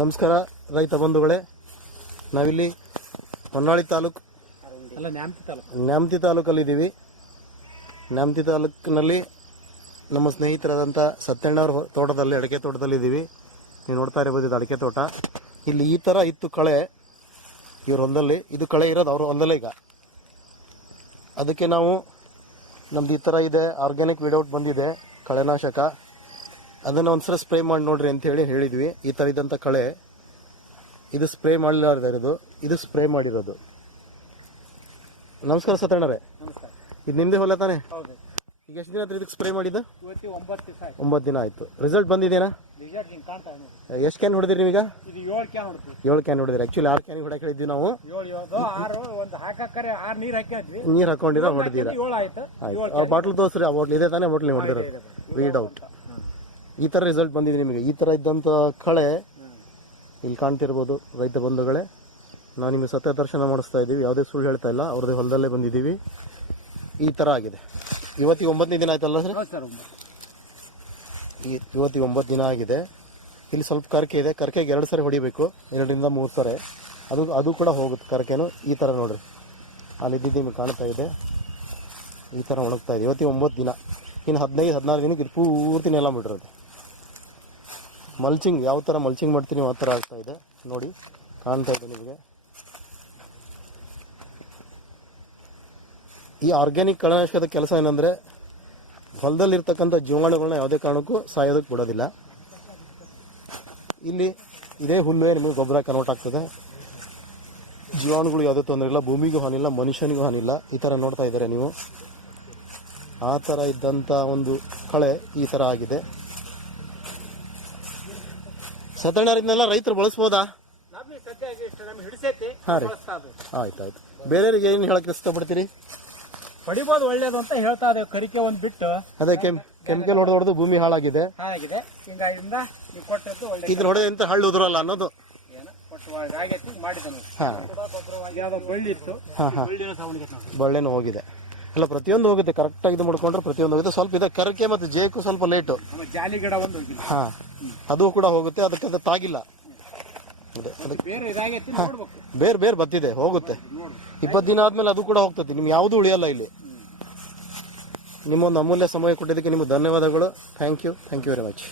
ನಮಸ್ಕಾರ ರೈತ ಬಂಧುಗಳೇ. ನಾವಿಲ್ಲಿ ಹೊನ್ನಾಳಿ ತಾಲೂಕು ಅಲ್ಲ ನ್ಯಾಮತಿ ತಾಲೂಕಲ್ಲಿ ನ್ಯಾಮತಿ ತಾಲೂಕಲ್ಲಿದ್ದೀವಿ. ನ್ಯಾಮತಿ ತಾಲೂಕಿನಲ್ಲಿ ನಮ್ಮ ಸ್ನೇಹಿತರಾದಂಥ ಸತ್ಯಣ್ಣವ್ರ ತೋಟದಲ್ಲಿ ಅಡಿಕೆ ತೋಟದಲ್ಲಿದ್ದೀವಿ. ನೀವು ನೋಡ್ತಾ ಇರ್ಬೋದು ಇದು ಅಡಿಕೆ ತೋಟ. ಇಲ್ಲಿ ಈ ಥರ ಇತ್ತು ಕಳೆ. ಇವ್ರ ಹೊಲದಲ್ಲಿ ಇದು ಕಳೆ ಇರೋದು ಅವ್ರ ಹೊಲದಲ್ಲೇ ಈಗ. ಅದಕ್ಕೆ ನಾವು ನಮ್ದು ಈ ಥರ ಇದೆ. ಆರ್ಗ್ಯಾನಿಕ್ ವಿಡೌಟ್ ಬಂದಿದೆ ಕಳೆನಾಶಕ. ಅದನ್ನು ಒಂದ್ಸಲ ಸ್ಪ್ರೇ ಮಾಡಿ ನೋಡ್ರಿ ಅಂತ ಹೇಳಿ ಹೇಳಿದ್ವಿ. ಈ ಥರ ಇದ್ದಂಥ ಕಳೆ ಇದು ಸ್ಪ್ರೇ ಮಾಡಲಾರ್ದಿರೋದು ಇದು ಸ್ಪ್ರೇ ಮಾಡಿರೋದು. ನಮಸ್ಕಾರ ನಮಸ್ಕಾರ. ಇದು ನಿಮ್ದೇ ಹೊಲ ತಾನೆ? ಈಗ ಎಷ್ಟು ದಿನ ಆಯ್ತು ಇದಕ್ಕೆ ಸ್ಪ್ರೇ ಮಾಡಿದ್ದು? ಒಂಬತ್ತು ದಿನ ಆಯ್ತು. ರಿಸಲ್ಟ್ ನೋಡಿ ಎಷ್ಟು ಕ್ಯಾನ್ ಹೊಡೆದಿರಿ ನೀವೀಗ? ಏಳು ಕ್ಯಾನ್ ಹೊಡೆದಿರಿ. ಆಕ್ಚುಲಿ ಆರು ಕ್ಯಾನ್ ಹೊಡಕ್ಕೆ ಹೇಳಿದ್ವಿ ನಾವು. ನೀರು ಹಾಕೊಂಡಿರೋ ಹೊಡೆದಿರ. ಆಯ್ತು. ಬಾಟ್ಲ್ ತೋರಿಸ್ರಿ ಆ ಬಾಟ್ಲ್ ಇದೆ ತಾನೇ ಬಾಟ್ಲ್ ಹೊಡೆದಿರೋದು ವೀಡ್ ಔಟ್ ಈ ಥರ ರಿಸಲ್ಟ್ ಬಂದಿದೆ ನಿಮಗೆ. ಈ ಥರ ಇದ್ದಂಥ ಕಳೆ ಇಲ್ಲಿ ಕಾಣ್ತಿರ್ಬೋದು ರೈತ ಬಂಧುಗಳೇ. ನಾವು ನಿಮಗೆ ಸತ್ಯ ದರ್ಶನ ಮಾಡಿಸ್ತಾ ಇದ್ದೀವಿ. ಯಾವುದೇ ಸುಳ್ಳು ಹೇಳ್ತಾ ಇಲ್ಲ. ಅವ್ರದ್ದು ಹೊಲದಲ್ಲೇ ಬಂದಿದ್ದೀವಿ. ಈ ಥರ ಆಗಿದೆ. ಇವತ್ತಿಗೆ ಒಂಬತ್ತನೇ ದಿನ ಆಯ್ತಲ್ಲ ಸರ್? ಈ- ಇವತ್ತಿಗೆ ಒಂಬತ್ತು ದಿನ ಆಗಿದೆ. ಇಲ್ಲಿ ಸ್ವಲ್ಪ ಕರ್ಕೆ ಇದೆ. ಕರ್ಕೆಗೆ ಎರಡು ಸರಿ ಹೊಡಿಬೇಕು. ಎರಡರಿಂದ ಮೂರು ಸರಿ. ಅದು ಅದು ಕೂಡ ಹೋಗುತ್ತೆ ಕರ್ಕೆನು. ಈ ಥರ ನೋಡಿರಿ. ಅಲ್ಲಿ ಇದ್ದಿದ್ದು ನಿಮಗೆ ಕಾಣ್ತಾ ಇದೆ. ಈ ಥರ ಒಣಗ್ತಾ ಇದೆ. ಇವತ್ತಿಗೆ ಒಂಬತ್ತು ದಿನ. ಇನ್ನು ಹದಿನೈದು ಹದಿನಾರು ದಿನಕ್ಕೆ ಇದು ಪೂರ್ತಿ ನೆಲ ಬಿಟ್ಟಿರೋದು. ಮಲ್ಚಿಂಗ್ ಯಾವ ಥರ ಮಲ್ಚಿಂಗ್ ಮಾಡ್ತೀನಿ ಆ ಥರ ಆಗ್ತಾ ಇದೆ. ನೋಡಿ, ಕಾಣ್ತಾ ಇದೆ ನಿಮಗೆ. ಈ ಆರ್ಗ್ಯಾನಿಕ್ ಕಳೆನಾಶಕದ ಕೆಲಸ ಏನಂದರೆ, ಹೊಲದಲ್ಲಿರ್ತಕ್ಕಂಥ ಜೀವಾಣುಗಳನ್ನ ಯಾವುದೇ ಕಾರಣಕ್ಕೂ ಸಾಯೋದಕ್ಕೆ ಬಿಡೋದಿಲ್ಲ. ಇಲ್ಲಿ ಇದೇ ಹುಲ್ಲೇ ನಿಮಗೆ ಗೊಬ್ಬರ ಕನ್ವರ್ಟ್ ಆಗ್ತದೆ. ಜೀವಾಣುಗಳು ಯಾವುದೇ ತೊಂದರೆ ಇಲ್ಲ, ಭೂಮಿಗೂ ಹಾನಿಲ್ಲ, ಮನುಷ್ಯನಿಗೂ ಹಾನಿಲ್ಲ. ಈ ಥರ ನೋಡ್ತಾ ಇದ್ದಾರೆ ನೀವು. ಆ ಥರ ಇದ್ದಂಥ ಒಂದು ಕಳೆ ಈ ಥರ ಆಗಿದೆ. ಸತಣ್ಣರಿಂದೆಲ್ಲ ರೈತರು ಬಳಸ್ಬೋದಾ? ನಮಗೆ ಸದ್ಯ ಇಷ್ಟು ನಮ್ಗೆ ಹಿಡಿಸೈತಿ ಹಾಂ ರೀ. ಬಳಸ್ತಾ ಇದೆ ಆಯ್ತು ಆಯ್ತು ಬೇರೆಯವ್ರಿಗೆ ಏನು ಹೇಳಕ್ಕೆ ಇಷ್ಟಪಡ್ತೀರಿ? ಪಡಿಬೋದು ಒಳ್ಳೇದು ಅಂತ ಹೇಳ್ತಾ ಇದ್ದೇವೆ ಕರಿಕೆ ಒಂದು ಬಿಟ್ಟು. ಅದೇ ಕೆಮ್ ಕೆಮಿಕಲ್ ಹೊಡೆದು ಹೊಡೆದು ಭೂಮಿ ಹಾಳಾಗಿದೆ. ಹಾಗಿದೆ ಹಿಂಗಾಗಿಂದ ನೀವು ಕೊಟ್ಟದ್ದು ಒಳ್ಳೆ ಇದ್ರ ಹಳ್ಳು ಉದುರಲ್ಲ ಅನ್ನೋದು. ಏನು? ಕೊಟ್ಟು ಆಗೈತಿ ಮಾಡಿದ ನಾವು. ಹಾಂ. ಯಾವುದೋ ಬಳ್ಳಿ ಇತ್ತು. ಹಾಂ ಹಾಂ. ಬಳ್ಳಿನ ಸಾವಣಿಗೆ ನಾವು. ಬಳ್ಳೆನೂ ಹೋಗಿದೆ. ಅಲ್ಲ ಪ್ರತಿಯೊಂದು ಹೋಗುತ್ತೆ. ಕರೆಕ್ಟಾಗಿ ಇದು ಮಾಡ್ಕೊಂಡ್ರೆ ಪ್ರತಿಯೊಂದು ಹೋಗುತ್ತೆ. ಸ್ವಲ್ಪ ಇದೆ ಕರಕೆ ಮತ್ತು ಜೇಕು ಸ್ವಲ್ಪ ಲೇಟು ನಮ್ಮ ಜಾಲಿ ಗಿಡ ಒಂದು ಹೋಗಿಲ್ಲ ಹಾಂ. ಅದು ಕೂಡ ಹೋಗುತ್ತೆ ಅದಕ್ಕೆ ಅದು ತಾಗಿಲ್ಲ. ಬೇರೆ ಬೇರೆ ಬತ್ತಿದೆ ಹೋಗುತ್ತೆ. ಇಪ್ಪತ್ತು ದಿನ ಆದ್ಮೇಲೆ ಅದು ಕೂಡ ಹೋಗ್ತದೆ ನಿಮ್ಗೆ ಯಾವುದು ಉಳಿಯಲ್ಲ ಇಲ್ಲಿ. ನಿಮ್ಮೊಂದು ಅಮೂಲ್ಯ ಸಮಯ ಕೊಟ್ಟಿದ್ದಕ್ಕೆ ನಿಮಗೆ ಧನ್ಯವಾದಗಳು. Thank you thank you very much